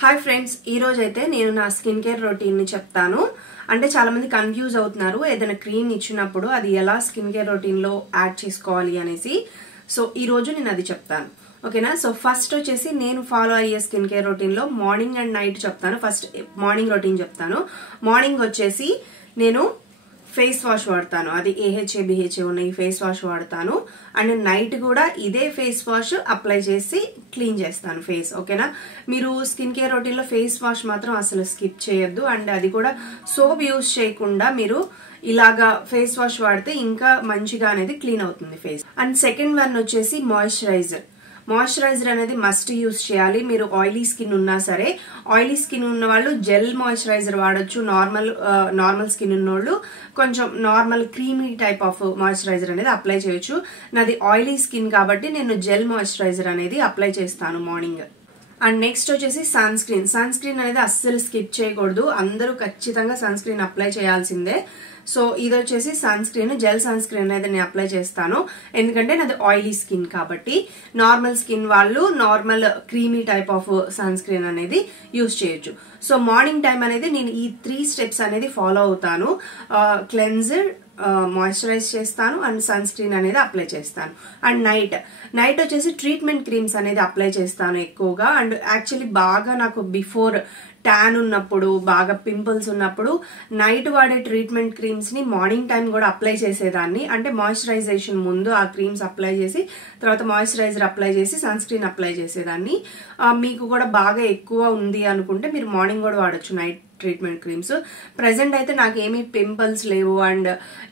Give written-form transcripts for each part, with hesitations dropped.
Hi friends, ఈ రోజు అయితే నేను నా స్కిన్ కేర్ రొటీన్ ని చెప్తాను. అంటే చాలా మంది కన్ఫ్యూజ్ అవుతున్నారు ఏదైనా క్రీమ్ ఇచ్చినప్పుడు అది ఎలా స్కిన్ కేర్ రొటీన్ లో యాడ్ చేసుకోవాలి అనేసి. సో ఈ రోజు నేను అది చెప్తాను, ఓకేనా. సో ఫస్ట్ వచ్చేసి నేను ఫాలో అయ్యే స్కిన్ కేర్ రొటీన్ లో మార్నింగ్ అండ్ నైట్ చెప్తాను. ఫస్ట్ మార్నింగ్ రొటీన్ చెప్తాను. మార్నింగ్ వచ్చేసి నేను ఫేస్ వాష్ వాడతాను, అది AHA BHA ఉన్న ఈ ఫేస్ వాష్ వాడతాను. అండ్ నైట్ కూడా ఇదే ఫేస్ వాష్ అప్లై చేసి క్లీన్ చేస్తాను ఫేస్, ఓకేనా. మీరు స్కిన్ కేర్ రొటీన్ లో ఫేస్ వాష్ మాత్రం అసలు స్కిప్ చేయొద్దు. అండ్ అది కూడా సోప్ యూజ్ చేయకుండా మీరు ఇలాగా ఫేస్ వాష్ వాడితే ఇంకా మంచిగా అనేది క్లీన్ అవుతుంది ఫేస్. అండ్ సెకండ్ వన్ వచ్చేసి మాయిశ్చరైజర్ అనేది మస్ట్ యూజ్ చేయాలి. మీరు ఆయిలీ స్కిన్ ఉన్నా సరే, ఆయిలీ స్కిన్ ఉన్న వాళ్ళు జెల్ మాయిశ్చరైజర్ వాడొచ్చు. నార్మల్ స్కిన్ ఉన్నోళ్ళు కొంచెం normal creamy type of moisturiser అనేది అప్లై చేయొచ్చు. నాది ఆయిలీ స్కిన్ కాబట్టి నేను జెల్ మాయిశ్చరైజర్ అనేది అప్లై చేస్తాను మార్నింగ్. అండ్ నెక్స్ట్ వచ్చేసి సన్ స్క్రీన్ అనేది అస్సలు స్కిప్ చేయకూడదు. అందరూ ఖచ్చితంగా సన్ స్క్రీన్ అప్లై చేయాల్సిందే. సో ఇది వచ్చేసి జెల్ సన్ స్క్రీన్ అనేది నేను అప్లై చేస్తాను, ఎందుకంటే నాది ఆయిలీ స్కిన్ కాబట్టి. నార్మల్ స్కిన్ వాళ్ళు normal creamy type of sunscreen అనేది యూజ్ చేయొచ్చు. సో మార్నింగ్ టైం అనేది నేను ఈ 3 స్టెప్స్ అనేది ఫాలో అవుతాను. క్లెన్జర్, మాయిశ్చరైజ్ చేస్తాను అండ్ సన్ స్క్రీన్ అనేది అప్లై చేస్తాను. అండ్ నైట్ వచ్చేసి ట్రీట్మెంట్ క్రీమ్స్ అనేది అప్లై చేస్తాను ఎక్కువగా. అండ్ యాక్చువల్లీ బాగా నాకు బిఫోర్ ట్యాన్ ఉన్నప్పుడు, బాగా పింపుల్స్ ఉన్నప్పుడు నైట్ వాడే ట్రీట్మెంట్ క్రీమ్స్ ని మార్నింగ్ టైం కూడా అప్లై చేసేదాన్ని. అంటే మాయిశ్చరైజేషన్ ముందు ఆ క్రీమ్స్ అప్లై చేసి తర్వాత మాయిశ్చరైజర్ అప్లై చేసి సన్ స్క్రీన్ అప్లై చేసేదాన్ని. మీకు కూడా బాగా ఎక్కువ ఉంది అనుకుంటే మీరు మార్నింగ్ కూడా వాడచ్చు నైట్ ట్రీట్మెంట్ క్రీమ్స్. ప్రెసెంట్ అయితే నాకు ఏమీ పింపుల్స్ లేవు అండ్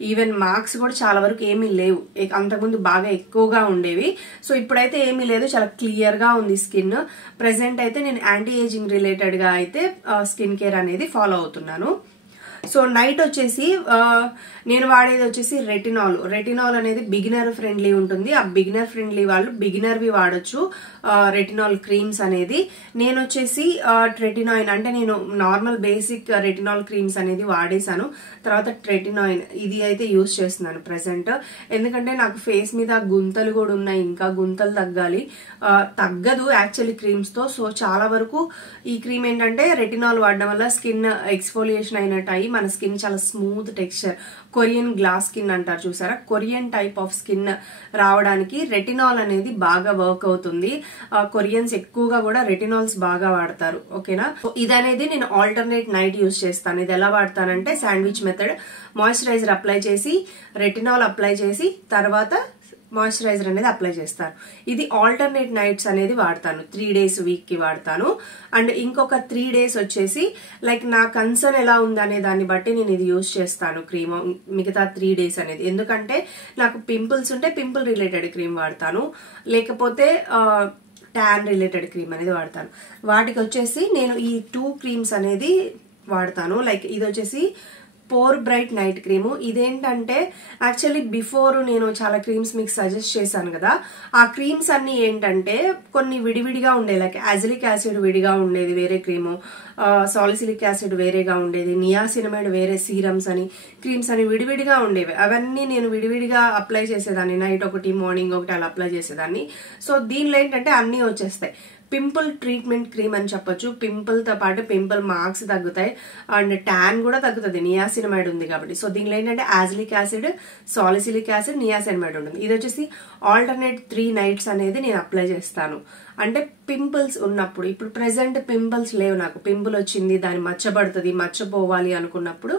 ఈవెన్ మార్క్స్ కూడా చాలా వరకు ఏమీ లేవు. అంతకుముందు బాగా ఎక్కువగా ఉండేవి. సో ఇప్పుడైతే ఏమీ లేదు, చాలా క్లియర్ గా ఉంది స్కిన్. ప్రెసెంట్ అయితే నేను యాంటీ ఏజింగ్ రిలేటెడ్ గా అయితే స్కిన్ కేర్ అనేది ఫాలో అవుతున్నాను. సో నైట్ వచ్చేసి నేను వాడేది వచ్చేసి రెటినాల్ అనేది బిగినర్ ఫ్రెండ్లీ ఉంటుంది. ఆ బిగినర్ ఫ్రెండ్లీ వాళ్ళు బిగినర్వి వాడచ్చు రెటినాల్ క్రీమ్స్ అనేది. నేను వచ్చేసి ట్రెటినాయిన్ అంటే నేను నార్మల్ బేసిక్ రెటినాల్ క్రీమ్స్ అనేది వాడేశాను. తర్వాత ట్రెటినాయిన్ ఇది అయితే యూజ్ చేస్తున్నాను ప్రెసెంట్. ఎందుకంటే నాకు ఫేస్ మీద గుంతలు కూడా ఉన్నాయి, ఇంకా గుంతలు తగ్గదు యాక్చువల్లీ క్రీమ్స్ తో. సో చాలా వరకు ఈ క్రీమ్ ఏంటంటే రెటినాల్ వాడడం వల్ల స్కిన్ ఎక్స్ఫోలియేషన్ అయినట్టు అయ్యి మన స్కిన్ చాలా smooth texture, Korean glass skin అంటారు చూసారా, కొరియన్ టైప్ ఆఫ్ స్కిన్ రావడానికి రెటినాల్ అనేది బాగా వర్క్ అవుతుంది. కొరియన్స్ ఎక్కువగా కూడా రెటినాల్స్ బాగా వాడతారు, ఓకేనా. ఇది అనేది నేను ఆల్టర్నేట్ నైట్ యూజ్ చేస్తాను. ఇది ఎలా వాడతానంటే శాండ్విచ్ మెథడ్, మాయిశ్చరైజర్ అప్లై చేసి రెటినాల్ అప్లై చేసి తర్వాత మాయిశ్చరైజర్ అనేది అప్లై చేస్తాను. ఇది ఆల్టర్నేట్ నైట్స్ అనేది వాడతాను. 3 days వీక్ కి వాడతాను. అండ్ ఇంకొక 3 days వచ్చేసి లైక్ నా కన్సర్న్ ఎలా ఉందనే దాన్ని బట్టి నేను ఇది యూజ్ చేస్తాను క్రీమ్ మిగతా 3 days అనేది. ఎందుకంటే నాకు పింపుల్స్ ఉంటే పింపుల్ రిలేటెడ్ క్రీమ్ వాడతాను, లేకపోతే ట్యాన్ రిలేటెడ్ క్రీమ్ అనేది వాడతాను. వాటికి వచ్చేసి నేను ఈ 2 క్రీమ్స్ అనేది వాడతాను. లైక్ ఇది వచ్చేసి పోర్ బ్రైట్ నైట్ క్రీము. ఇదేంటంటే యాక్చువల్లీ బిఫోర్ నేను చాలా క్రీమ్స్ మీకు సజెస్ట్ చేశాను కదా, ఆ క్రీమ్స్ అన్ని ఏంటంటే కొన్ని విడివిడిగా ఉండేవి. లైక్ అజిలిక్ యాసిడ్ విడిగా ఉండేది వేరే క్రీము, సాలిసిలిక్ యాసిడ్ వేరేగా ఉండేది, నియాసినమైడ్ వేరే సీరమ్స్ అని క్రీమ్స్ అని విడివిడిగా ఉండేవి. అవన్నీ నేను విడివిడిగా అప్లై చేసేదాన్ని, నైట్ ఒకటి మార్నింగ్ ఒకటి అలా అప్లై చేసేదాన్ని. సో దీనిలో ఏంటంటే అన్ని వచ్చేస్తాయి. పింపుల్ ట్రీట్మెంట్ క్రీమ్ అని చెప్పొచ్చు. పింపుల్ తో పాటు పింపుల్ మార్క్స్ తగ్గుతాయి అండ్ ట్యాన్ కూడా తగ్గుతుంది, నియాసినమైడ్ ఉంది కాబట్టి. సో దీనిలో ఏంటంటే యాజిలిక్ యాసిడ్, సాలిసిలిక్ యాసిడ్, నియాసినమైడ్ ఉంటుంది. ఇది వచ్చేసి ఆల్టర్నేట్ 3 nights అనేది నేను అప్లై చేస్తాను. అంటే పింపుల్స్ ఉన్నప్పుడు, ఇప్పుడు ప్రెసెంట్ పింపుల్స్ లేవు, నాకు పింపుల్ వచ్చింది దాన్ని మచ్చబడుతుంది, మచ్చపోవాలి అనుకున్నప్పుడు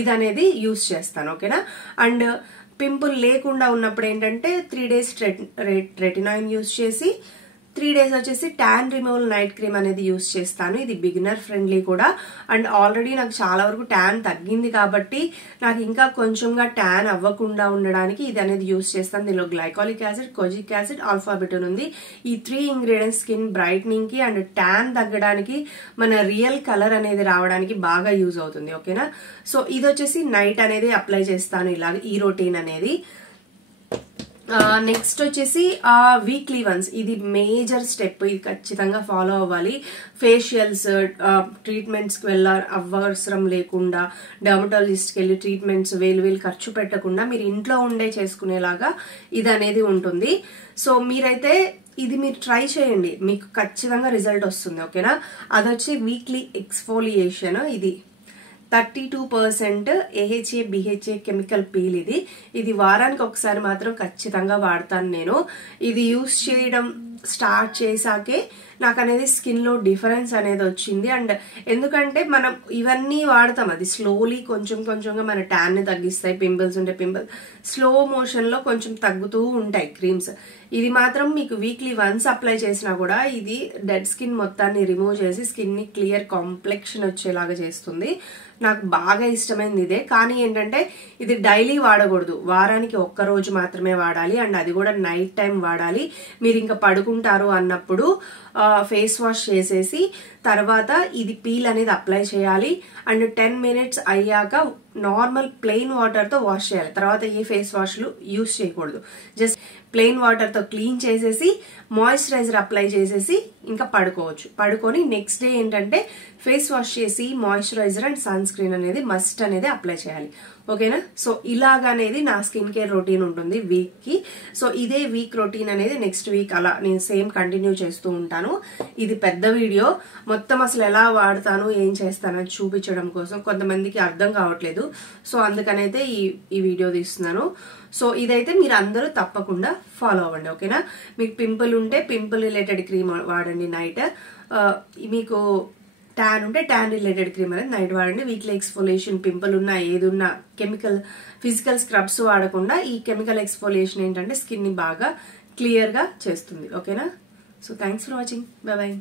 ఇది అనేది యూజ్ చేస్తాను, ఓకేనా. అండ్ పింపుల్ లేకుండా ఉన్నప్పుడు ఏంటంటే 3 days రెటినాయిన్ యూజ్ చేసి 3 days వచ్చేసి ట్యాన్ రిమూవల్ నైట్ క్రీమ్ అనేది యూజ్ చేస్తాను. ఇది బిగినర్ ఫ్రెండ్లీ కూడా. అండ్ ఆల్రెడీ నాకు చాలా వరకు ట్యాన్ తగ్గింది కాబట్టి నాకు ఇంకా కొంచెంగా ట్యాన్ అవ్వకుండా ఉండడానికి ఇది అనేది యూజ్ చేస్తాను. దీనిలో గ్లైకాలిక్ యాసిడ్, కోజిక్ యాసిడ్, ఆల్ఫాబెటోన్ ఉంది. ఈ 3 ingredients స్కిన్ బ్రైట్నింగ్ కి అండ్ ట్యాన్ తగ్గడానికి, మన రియల్ కలర్ అనేది రావడానికి బాగా యూజ్ అవుతుంది, ఓకేనా. సో ఇది వచ్చేసి నైట్ అనేది అప్లై చేస్తాను ఇలాగ ఈ రొటీన్ అనేది. నెక్స్ట్ వచ్చేసి వీక్లీ వన్స్, ఇది మేజర్ స్టెప్, ఇది ఖచ్చితంగా ఫాలో అవ్వాలి. ఫేషియల్స్ ట్రీట్మెంట్స్ కి అవసరం లేకుండా డర్మటాలజిస్ట్ కి వెళ్ళి ట్రీట్మెంట్స్ వేలు ఖర్చు పెట్టకుండా మీరు ఇంట్లో ఉండే చేసుకునేలాగా ఇది అనేది ఉంటుంది. సో మీరైతే ఇది మీరు ట్రై చేయండి, మీకు ఖచ్చితంగా రిజల్ట్ వస్తుంది. ఓకేనా, అదొచ్చి వీక్లీ ఎక్స్ఫోలియేషన్. ఇది 32% AHA BHA కెమికల్ పీల్. ఇది వారానికి ఒకసారి మాత్రం ఖచ్చితంగా వాడతాను నేను. ఇది యూస్ చేయడం స్టార్ట్ చేశాకే నాకు అనేది స్కిన్ లో డిఫరెన్స్ అనేది వచ్చింది. అండ్ ఎందుకంటే మనం ఇవన్నీ వాడతాం, అది స్లోలీ కొంచెం కొంచెంగా మన ట్యాన్ ని తగ్గిస్తాయి. పింపుల్స్ ఉంటే పింపుల్ స్లో మోషన్ లో కొంచెం తగ్గుతూ ఉంటాయి క్రీమ్స్. ఇది మాత్రం మీకు వీక్లీ వన్స్ అప్లై చేసినా కూడా ఇది డెడ్ స్కిన్ మొత్తాన్ని రిమూవ్ చేసి స్కిన్ ని క్లియర్ కాంప్లెక్షన్ వచ్చేలాగా చేస్తుంది. నాకు బాగా ఇష్టమైంది ఇదే. కానీ ఏంటంటే ఇది డైలీ వాడకూడదు, వారానికి ఒక్క రోజు మాత్రమే వాడాలి. అండ్ అది కూడా నైట్ టైం వాడాలి. మీరు ఇంకా పడుకుంటారు అన్నప్పుడు ఫేస్ వాష్ చేసేసి తర్వాత ఇది పీల్ అనేది అప్లై చేయాలి. అండ్ 10 minutes అయ్యాక నార్మల్ ప్లెయిన్ వాటర్ తో వాష్ చేయాలి. తర్వాత ఏ ఫేస్ వాష్లు యూస్ చేయకూడదు. జస్ట్ ప్లెయిన్ వాటర్ తో క్లీన్ చేసేసి మాయిశ్చరైజర్ అప్లై చేసేసి ఇంకా పడుకోవచ్చు. పడుకొని నెక్స్ట్ డే ఏంటంటే ఫేస్ వాష్ చేసి మాయిశ్చరైజర్ అండ్ సన్ స్క్రీన్ అనేది మస్ట్ అనేది అప్లై చేయాలి. ఓకేనా, సో ఇలాగనేది నా స్కిన్ కేర్ రొటీన్ ఉంటుంది వీక్ కి. సో ఇదే వీక్ రొటీన్ అనేది నెక్స్ట్ వీక్ అలా నేను సేమ్ కంటిన్యూ చేస్తూ ఉంటాను. ఇది పెద్ద వీడియో, మొత్తం అసలు ఎలా వాడతాను ఏం చేస్తానని చూపించడం కోసం. కొంతమందికి అర్థం కావట్లేదు, సో అందుకనైతే ఈ వీడియో తీస్తున్నాను. సో ఇదైతే మీరు అందరూ తప్పకుండా ఫాలో అవ్వండి. ఓకేనా, మీకు పింపుల్ ఉంటే పింపుల్ రిలేటెడ్ క్రీమ్ వాడండి నైట్. మీకు ట్యాన్ ఉంటే ట్యాన్ రిలేటెడ్ క్రీమ్ అనేది నైట్ వాడండి. వీక్లీ ఎక్స్ఫోలియేషన్ పింపుల్ ఉన్నా ఏదున్నా ఫిజికల్ స్క్రబ్స్ వాడకుండా ఈ కెమికల్ ఎక్స్ఫోలియేషన్ ఏంటంటే స్కిన్ ని బాగా క్లియర్ గా చేస్తుంది. ఓకేనా, so thanks for watching, by by.